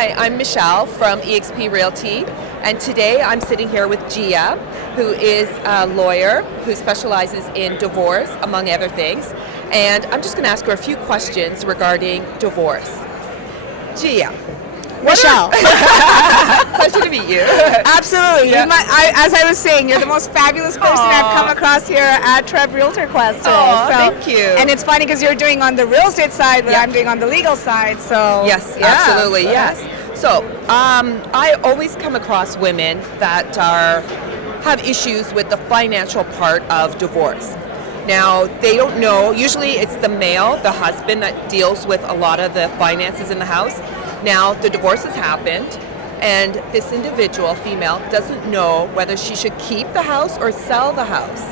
Hi, I'm Michelle from eXp Realty, and today I'm sitting here with Gia, who is a lawyer who specializes in divorce, among other things. And I'm just going to ask her a few questions regarding divorce. Gia. Michelle. Pleasure to meet you. Absolutely. Yeah. As I was saying, you're the most fabulous person I've come across here at Trev Realtor Quest today. Oh, thank you. And it's funny because you're doing on the real estate side, but Yep. I'm doing on the legal side. So Yes, yeah. absolutely, yes. So I always come across women that have issues with the financial part of divorce. Now, they don't know, usually it's the male, the husband, that deals with a lot of the finances in the house. Now, the divorce has happened, and this individual, female, doesn't know whether she should keep the house or sell the house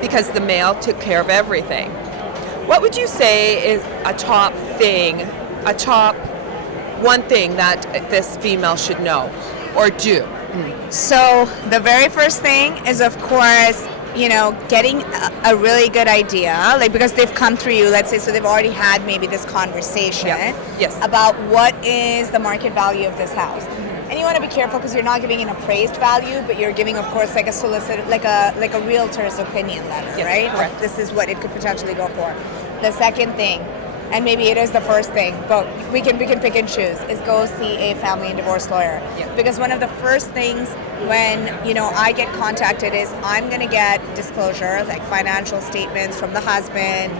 because the male took care of everything. What would you say is a top one thing that this female should know or do? So the very first thing is, of course, getting a really good idea, like because they've come through you, let's say, so they've already had maybe this conversation Yes. about what is the market value of this house. And you want to be careful because you're not giving an appraised value, but you're giving, of course, like a solicitor, like a realtor's opinion letter, Yes, right? correct. Like, this is what it could potentially go for. The second thing, and maybe it is the first thing, but we can pick and choose, is go see a family and divorce lawyer. Yeah. Because one of the first things when I get contacted is I'm going to get disclosure, like financial statements from the husband.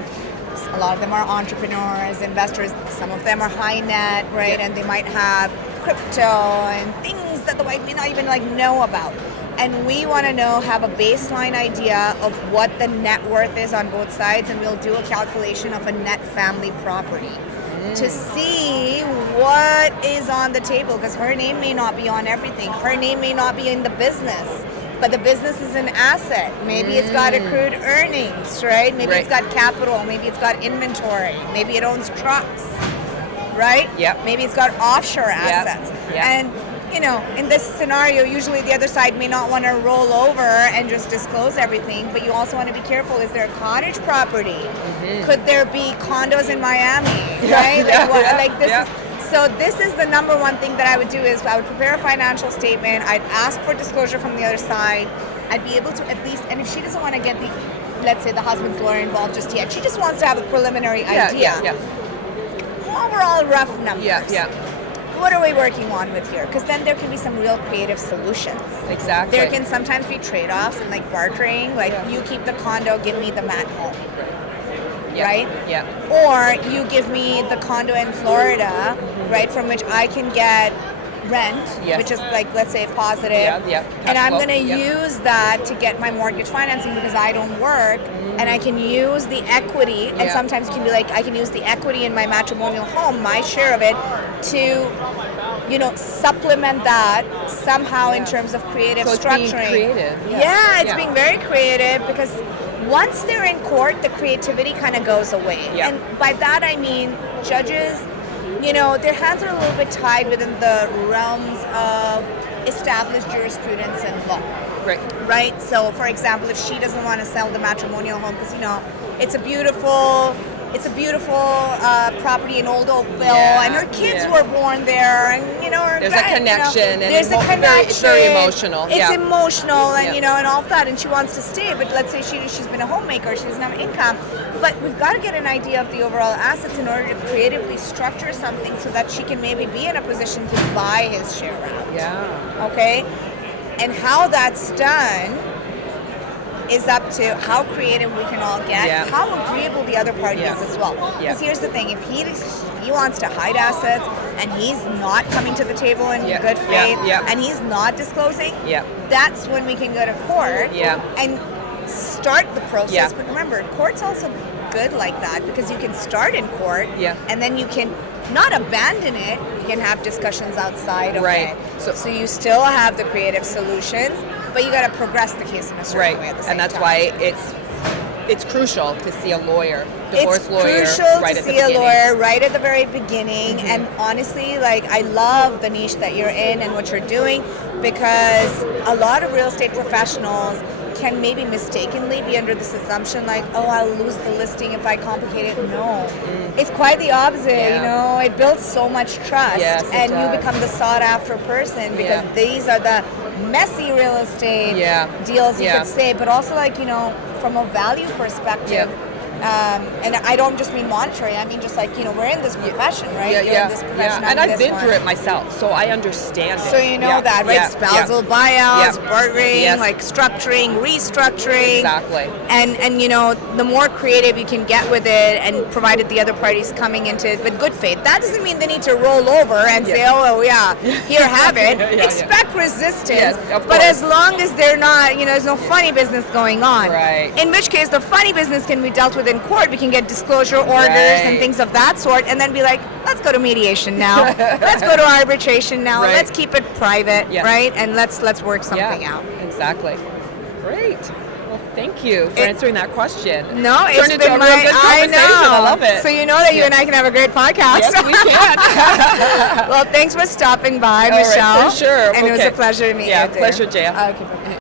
A lot of them are entrepreneurs, investors. Some of them are high net, right? Yeah. And they might have crypto and things that the wife may not even know about. And we want to have a baseline idea of what the net worth is on both sides, and we'll do a calculation of a net family property to see what is on the table, because her name may not be on everything. Her name may not be in the business, but the business is an asset. Maybe it's got accrued earnings, right? Maybe it's got capital, maybe it's got inventory, maybe it owns trucks, right? Yep. Maybe it's got offshore assets. Yep. And in this scenario, usually the other side may not want to roll over and just disclose everything, but you also want to be careful. Is there a cottage property? Mm-hmm. Could there be condos in Miami, right? So this is the number one thing that I would do is I would prepare a financial statement. I'd ask for disclosure from the other side. I'd be able to at least, and if she doesn't want to get let's say the husband's lawyer involved just yet, she just wants to have a preliminary idea. Overall rough numbers. Yeah. What are we working on with here? Because then there can be some real creative solutions. Exactly. There can sometimes be trade-offs and bartering, you keep the condo, give me the mat home. Yep. Right? Yeah. Or you give me the condo in Florida, right, from which I can get rent, Yes. which is let's say positive. Yeah. And I'm Cash flow. going to use that to get my mortgage financing because I don't work, and I can use the equity, and sometimes it can be I can use the equity in my matrimonial home, my share of it, to supplement that somehow in terms of creative So it's structuring. being creative. It's being very creative, because once they're in court, the creativity kind of goes away. Yeah. And by that I mean judges, their hands are a little bit tied within the realms of established jurisprudence and law. Right? So, for example, if she doesn't want to sell the matrimonial home because, it's a beautiful property in Old Oakville, and her kids were born there, and There's a connection, and there's a connection. It's very emotional. It's emotional, and Yeah. and all of that, and she wants to stay. But let's say she's been a homemaker, she doesn't have income. But we've got to get an idea of the overall assets in order to creatively structure something so that she can maybe be in a position to buy his share out. Yeah. Okay, and how that's done is up to how creative we can all get, how agreeable the other party is as well. Because here's the thing, if he wants to hide assets and he's not coming to the table in good faith and he's not disclosing, that's when we can go to court and start the process. But remember, court's also good like that because you can start in court and then you can not abandon it, you can have discussions outside of it. So you still have the creative solutions, but you got to progress the case in a certain way at the same and that's time. why it's crucial to see a lawyer, divorce lawyer, it's crucial right to at the see a beginning. lawyer right at the very beginning. And honestly, I love the niche that you're in and what you're doing, because a lot of real estate professionals can maybe mistakenly be under this assumption I'll lose the listing if I complicate it. No. It's quite the opposite, Yeah. you know. It builds so much trust, Yes, it and you does. become the sought-after person because these are the messy real estate deals, you could say, but also like, you know, from a value perspective. And I don't just mean monetary. I mean just like, you know, we're in this profession, right? You're in this profession. And I'm I've this been through it myself, so I understand it. So you know that, right? Spousal buyouts, bartering, like structuring, restructuring. Exactly. And you know, the more creative you can get with it, and provided the other party's coming into it with good faith, that doesn't mean they need to roll over and say, oh yeah, here, have it. Expect resistance, but as long as they're not, you know, there's no funny business going on. Right. In which case, the funny business can be dealt with in court. We can get disclosure orders and things of that sort, and then be like, let's go to mediation now. Let's go to arbitration now. Let's keep it private, right? And let's work something out. Exactly. Great. Well, thank you for answering that question. No, it's turned into been a real good conversation. I love it. So you know that you and I can have a great podcast. Yes, we can. Well, thanks for stopping by, All Michelle. right, for sure. And it was a pleasure to meet you. Yeah, pleasure, Jaya. Okay.